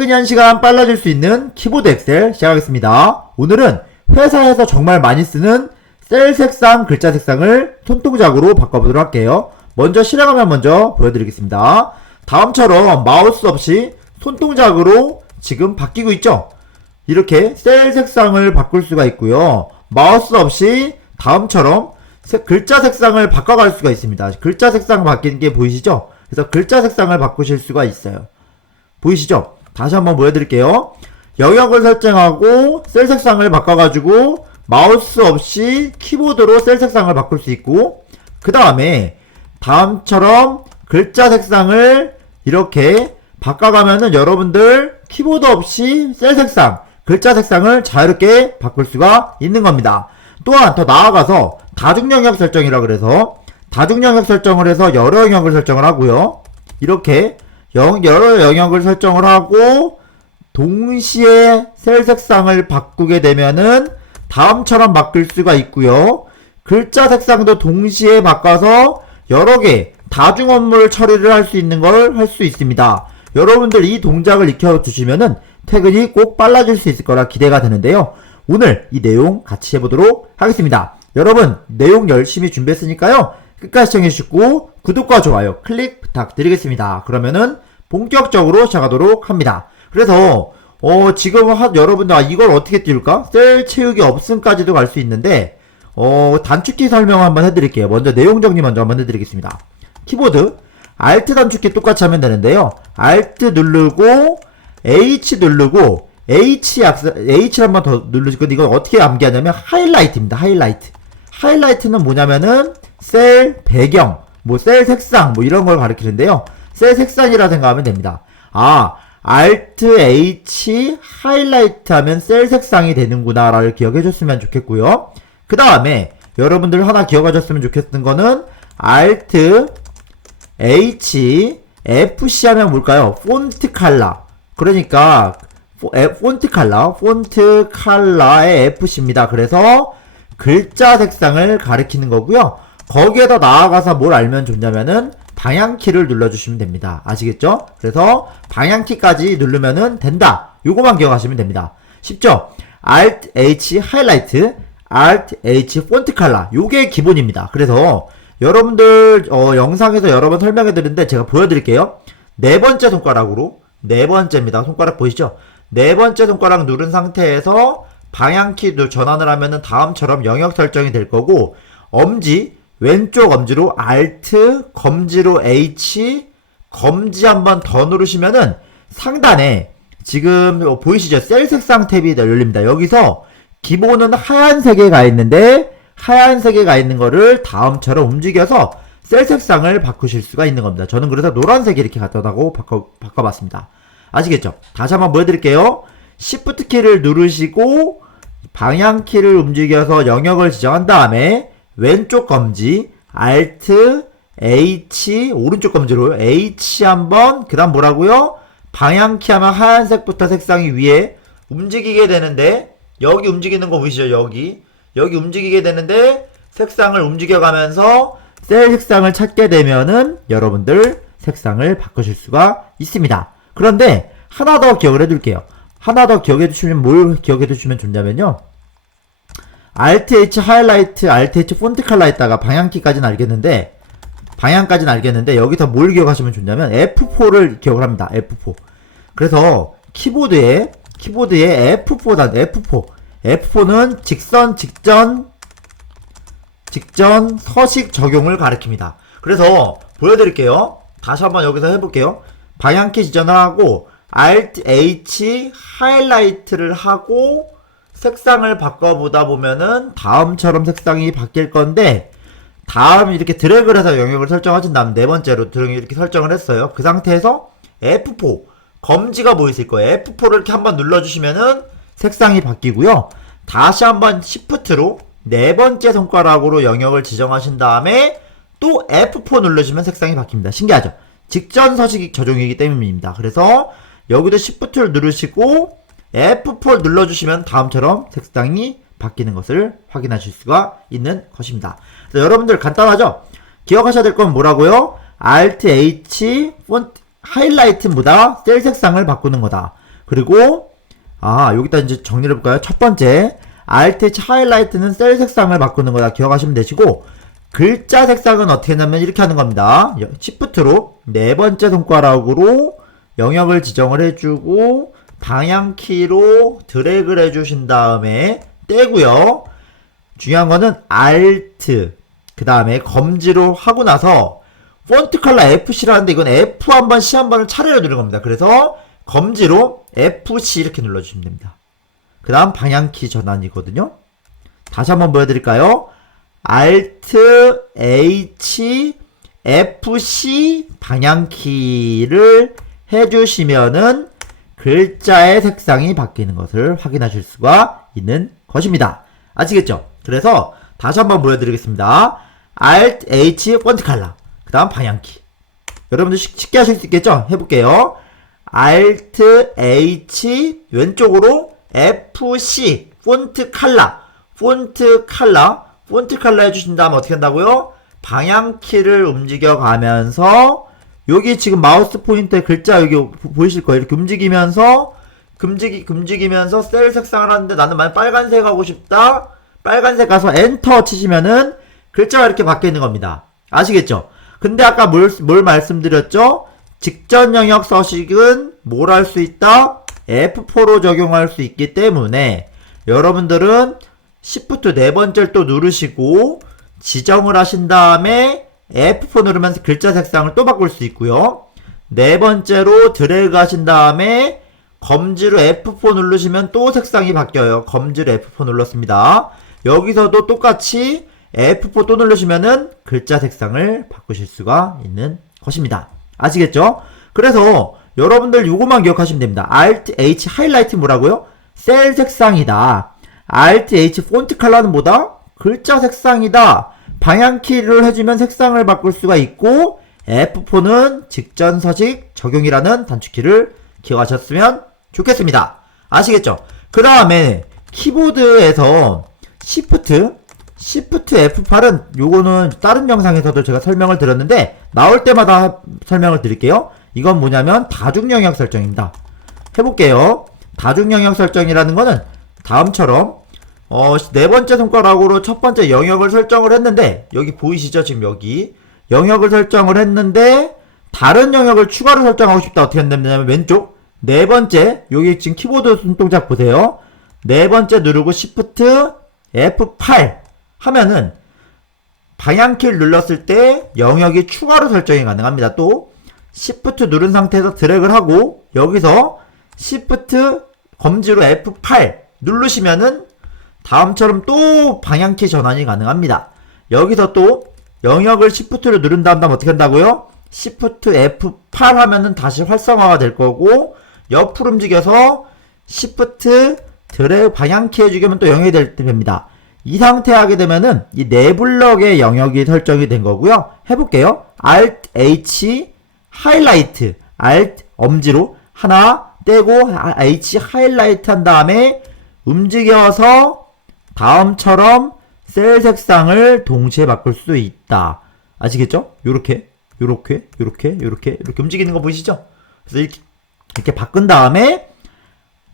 퇴근 1시간 빨라질 수 있는 키보드 엑셀 시작하겠습니다. 오늘은 회사에서 정말 많이 쓰는 셀 색상, 글자 색상을 손동작으로 바꿔보도록 할게요. 먼저 실행하면 먼저 보여드리겠습니다. 다음처럼 마우스 없이 손동작으로 지금 바뀌고 있죠? 이렇게 셀 색상을 바꿀 수가 있고요. 마우스 없이 다음처럼 세- 글자 색상을 바꿔갈 수가 있습니다. 글자 색상 바뀌는 게 보이시죠? 그래서 글자 색상을 바꾸실 수가 있어요. 보이시죠? 다시 한번 보여드릴게요. 영역을 설정하고 셀 색상을 바꿔가지고 마우스 없이 키보드로 셀 색상을 바꿀 수 있고 그 다음에 다음처럼 글자 색상을 이렇게 바꿔가면은 여러분들 키보드 없이 셀 색상, 글자 색상을 자유롭게 바꿀 수가 있는 겁니다. 또한 더 나아가서 다중 영역 설정이라 그래서 다중 영역 설정을 해서 여러 영역을 설정을 하고요. 이렇게 영- 여러 영역을 설정을 하고 동시에 셀 색상을 바꾸게 되면은 다음처럼 바뀔 수가 있고요. 글자 색상도 동시에 바꿔서 여러 개 다중 업무를 처리를 할 수 있는 걸 할 수 있습니다. 여러분들 이 동작을 익혀 두시면은 퇴근이 꼭 빨라질 수 있을 거라 기대가 되는데요. 오늘 이 내용 같이 해보도록 하겠습니다. 여러분 내용 열심히 준비했으니까요. 끝까지 시청해주시고 구독과 좋아요 클릭 부탁드리겠습니다. 그러면은 본격적으로 시작하도록 합니다. 그래서 어 지금 하, 여러분들 아, 이걸 어떻게 띄울까? 셀 채우기 없음까지도 갈 수 있는데 어 단축키 설명 한번 해드릴게요. 먼저 내용 정리 먼저 한번 해드리겠습니다. 키보드 Alt 단축키 똑같이 하면 되는데요. Alt 누르고 H 누르고 H 약사 H를 한번 더 누르시고 이건 어떻게 암기하냐면 하이라이트입니다. 하이라이트. 하이라이트는 뭐냐면은 셀 배경, 뭐 셀 색상 뭐 이런 걸 가리키는데요. 셀 색상이라 생각하면 됩니다. 아, Alt H 하이라이트 하면 셀 색상이 되는구나를 기억해 줬으면 좋겠고요. 그 다음에 여러분들 하나 기억하셨으면 좋겠는 거는 Alt H FC 하면 뭘까요? 폰트 칼라. 그러니까 폰트 칼라, 폰트 칼라의 FC입니다. 그래서 글자 색상을 가리키는 거고요. 거기에 더 나아가서 뭘 알면 좋냐면은 방향키를 눌러주시면 됩니다. 아시겠죠? 그래서 방향키까지 누르면은 된다. 요거만 기억하시면 됩니다. 쉽죠? Alt H 하이라이트, Alt H 폰트 칼라. 요게 기본입니다. 그래서 여러분들 어, 영상에서 여러 번 설명해 드렸는데 제가 보여드릴게요. 네 번째 손가락으로 네 번째입니다. 손가락 보이시죠? 네 번째 손가락 누른 상태에서 방향키 누- 전환을 하면은 다음처럼 영역 설정이 될 거고 엄지 왼쪽 엄지로 Alt 검지로 H 검지 한번 더 누르시면은 상단에 지금 어, 보이시죠? 셀 색상 탭이 열립니다. 여기서 기본은 하얀색에 가 있는데 하얀색에 가 있는 거를 다음처럼 움직여서 셀 색상을 바꾸실 수가 있는 겁니다. 저는 그래서 노란색 이렇게 갖다다고 바꿔, 바꿔봤습니다. 아시겠죠? 다시 한번 보여드릴게요. Shift 키를 누르시고 방향 키를 움직여서 영역을 지정한 다음에 왼쪽 검지 Alt H 오른쪽 검지로 H 한번 그 다음 뭐라고요? 방향키 하면 하얀색부터 색상이 위에 움직이게 되는데 여기 움직이는 거 보이시죠? 여기 여기 움직이게 되는데 색상을 움직여가면서 셀 색상을 찾게 되면은 여러분들 색상을 바꾸실 수가 있습니다. 그런데 하나 더 기억을 해둘게요. 하나 더 기억해 두시면 뭘 기억해 두시면 좋냐면요. Alt H 하이라이트, Alt H 폰트 칼라 했다가 방향키까지는 알겠는데 방향까지는 알겠는데 여기서 뭘 기억하시면 좋냐면 F4를 기억을 합니다. F4. 그래서 키보드에 키보드에 F4단 F4. F4는 직선 직전 직전 서식 적용을 가리킵니다. 그래서 보여드릴게요. 다시 한번 여기서 해볼게요. 방향키 지정을 하고 Alt H 하이라이트를 하고 색상을 바꿔보다 보면은 다음처럼 색상이 바뀔 건데 다음 이렇게 드래그를 해서 영역을 설정하신 다음 네 번째로 드래그 이렇게 설정을 했어요. 그 상태에서 F4 검지가 보이실 거예요. F4를 이렇게 한번 눌러주시면은 색상이 바뀌고요. 다시 한번 Shift로 네 번째 손가락으로 영역을 지정하신 다음에 또 F4 누르시면 색상이 바뀝니다. 신기하죠? 직전 서식 적용이기 때문입니다. 그래서 여기도 Shift를 누르시고 F4 눌러주시면 다음처럼 색상이 바뀌는 것을 확인하실 수가 있는 것입니다. 여러분들 간단하죠? 기억하셔야 될 건 뭐라고요? Alt H 폰트 하이라이트보다 셀 색상을 바꾸는 거다. 그리고 아 여기다 이제 정리를 해볼까요? 첫 번째 Alt H 하이라이트는 셀 색상을 바꾸는 거다 기억하시면 되시고 글자 색상은 어떻게 하냐면 이렇게 하는 겁니다. 시프트로 네 번째 손가락으로 영역을 지정을 해주고 방향키로 드래그를 해주신 다음에 떼고요. 중요한 거는 Alt 그 다음에 검지로 하고 나서 폰트 컬러 FC라는데 이건 F 한 번, C 한 번을 차례로 누르는 겁니다. 그래서 검지로 FC 이렇게 눌러주시면 됩니다. 그 다음 방향키 전환이거든요. 다시 한번 보여드릴까요? Alt H FC 방향키를 해주시면은 글자의 색상이 바뀌는 것을 확인하실 수가 있는 것입니다. 아시겠죠? 그래서 다시 한번 보여드리겠습니다. Alt H 폰트 컬러 그 다음 방향키 여러분들 쉽- 쉽게 하실 수 있겠죠? 해볼게요. Alt H 왼쪽으로 FC 폰트 컬러 폰트 컬러 폰트 컬러 해주신 다음 어떻게 한다고요? 방향키를 움직여 가면서 여기 지금 마우스 포인터에 글자 여기 보- 보이실 거예요. 이렇게 움직이면서 금지기 움직이면서 셀 색상을 하는데 나는 만약 빨간색 하고 싶다. 빨간색 가서 엔터 치시면은 글자가 이렇게 바뀌어 있는 겁니다. 아시겠죠? 근데 아까 뭘, 뭘 말씀드렸죠? 직전 영역 서식은 뭘 할 수 있다? F4로 적용할 수 있기 때문에 여러분들은 Shift 네 번째를 또 누르시고 지정을 하신 다음에 F4 누르면서 글자 색상을 또 바꿀 수 있고요. 네 번째로 드래그 하신 다음에 검지로 F4 누르시면 또 색상이 바뀌어요. 검지로 F4 눌렀습니다. 여기서도 똑같이 F4 또 누르시면은 글자 색상을 바꾸실 수가 있는 것입니다. 아시겠죠? 그래서 여러분들 요것만 기억하시면 됩니다. Alt H 하이라이트 뭐라고요? 셀 색상이다. Alt H 폰트 컬러는 뭐다? 글자 색상이다. 방향키를 해주면 색상을 바꿀 수가 있고 F4는 직전 서식 적용이라는 단축키를 기억하셨으면 좋겠습니다. 아시겠죠? 그 다음에 키보드에서 Shift, Shift F8은 요거는 다른 영상에서도 제가 설명을 드렸는데 나올 때마다 설명을 드릴게요. 이건 뭐냐면 다중 영역 설정입니다. 해볼게요. 다중 영역 설정이라는 거는 다음처럼 어, 네 번째 손가락으로 첫 번째 영역을 설정을 했는데, 여기 보이시죠? 지금 여기. 영역을 설정을 했는데, 다른 영역을 추가로 설정하고 싶다. 어떻게 한다면, 왼쪽. 네 번째, 여기 지금 키보드 손동작 보세요. 네 번째 누르고 Shift F8 하면은, 방향키를 눌렀을 때 영역이 추가로 설정이 가능합니다. 또, Shift 누른 상태에서 드래그를 하고, 여기서 Shift 검지로 F8 누르시면은, 다음처럼 또 방향키 전환이 가능합니다. 여기서 또 영역을 Shift로 누른 다음 다음 어떻게 한다고요? Shift F8 하면은 다시 활성화가 될 거고 옆으로 움직여서 Shift 드래그 방향키 해주면 또 영역이 될 됩니다. 이 상태 하게 되면은 이 네 블럭의 영역이 설정이 된 거고요. 해볼게요. Alt H 하이라이트 Alt 엄지로 하나 떼고 H 하이라이트 한 다음에 움직여서 다음처럼 셀 색상을 동시에 바꿀 수 있다. 아시겠죠? 요렇게, 요렇게, 요렇게, 요렇게, 이렇게 움직이는 거 보이시죠? 그래서 이렇게, 이렇게 바꾼 다음에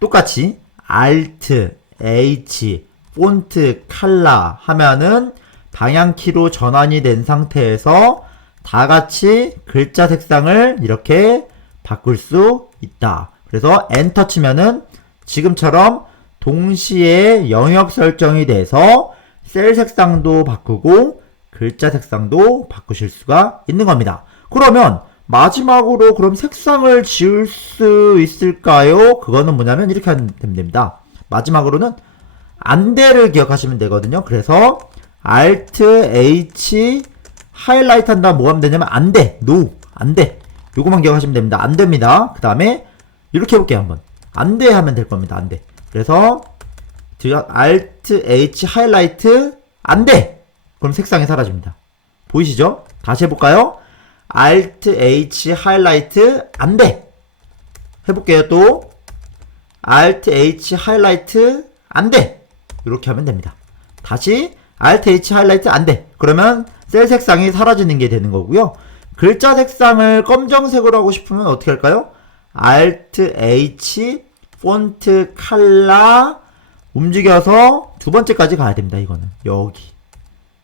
똑같이 Alt, H, 폰트, 칼라 하면은 방향키로 전환이 된 상태에서 다 같이 글자 색상을 이렇게 바꿀 수 있다. 그래서 엔터 치면은 지금처럼 동시에 영역 설정이 돼서 셀 색상도 바꾸고 글자 색상도 바꾸실 수가 있는 겁니다. 그러면 마지막으로 그럼 색상을 지울 수 있을까요? 그거는 뭐냐면 이렇게 하면 됩니다. 마지막으로는 안돼를 기억하시면 되거든요. 그래서 Alt H 하이라이트 한다 뭐 하면 되냐면 안돼, no, 안돼. 요거만 기억하시면 됩니다. 안 됩니다. 그 다음에 이렇게 해볼게요 한번. 안돼 하면 될 겁니다. 안돼. 그래서 제가 Alt H 하이라이트 안 돼. 그럼 색상이 사라집니다. 보이시죠? 다시 해볼까요? Alt H 하이라이트 안 돼. 해볼게요 또. Alt H 하이라이트 안 돼. 이렇게 하면 됩니다. 다시 Alt H 하이라이트 안 돼. 그러면 셀 색상이 사라지는 게 되는 거고요. 글자 색상을 검정색으로 하고 싶으면 어떻게 할까요? Alt H 폰트 칼라 움직여서 두 번째까지 가야 됩니다. 이거는 여기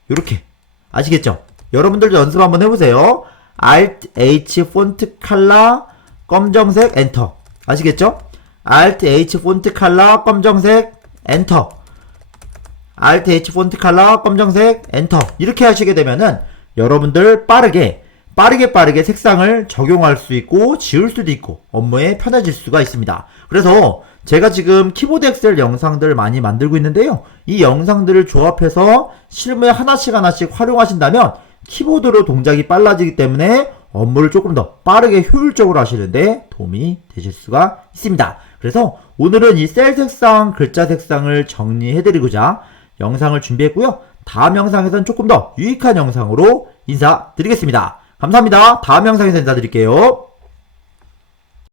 이렇게 아시겠죠? 여러분들도 연습 한번 해보세요. Alt H 폰트 칼라 검정색 엔터 아시겠죠? Alt H 폰트 칼라 검정색 엔터 Alt H 폰트 칼라 검정색 엔터 이렇게 하시게 되면은 여러분들 빠르게 빠르게 빠르게 색상을 적용할 수 있고 지울 수도 있고 업무에 편해질 수가 있습니다. 그래서 제가 지금 키보드 엑셀 영상들 많이 만들고 있는데요. 이 영상들을 조합해서 실무에 하나씩 하나씩 활용하신다면 키보드로 동작이 빨라지기 때문에 업무를 조금 더 빠르게 효율적으로 하시는데 도움이 되실 수가 있습니다. 그래서 오늘은 이 셀 색상, 글자 색상을 정리해드리고자 영상을 준비했고요. 다음 영상에서는 조금 더 유익한 영상으로 인사드리겠습니다. 감사합니다. 다음 영상에서 인사드릴게요.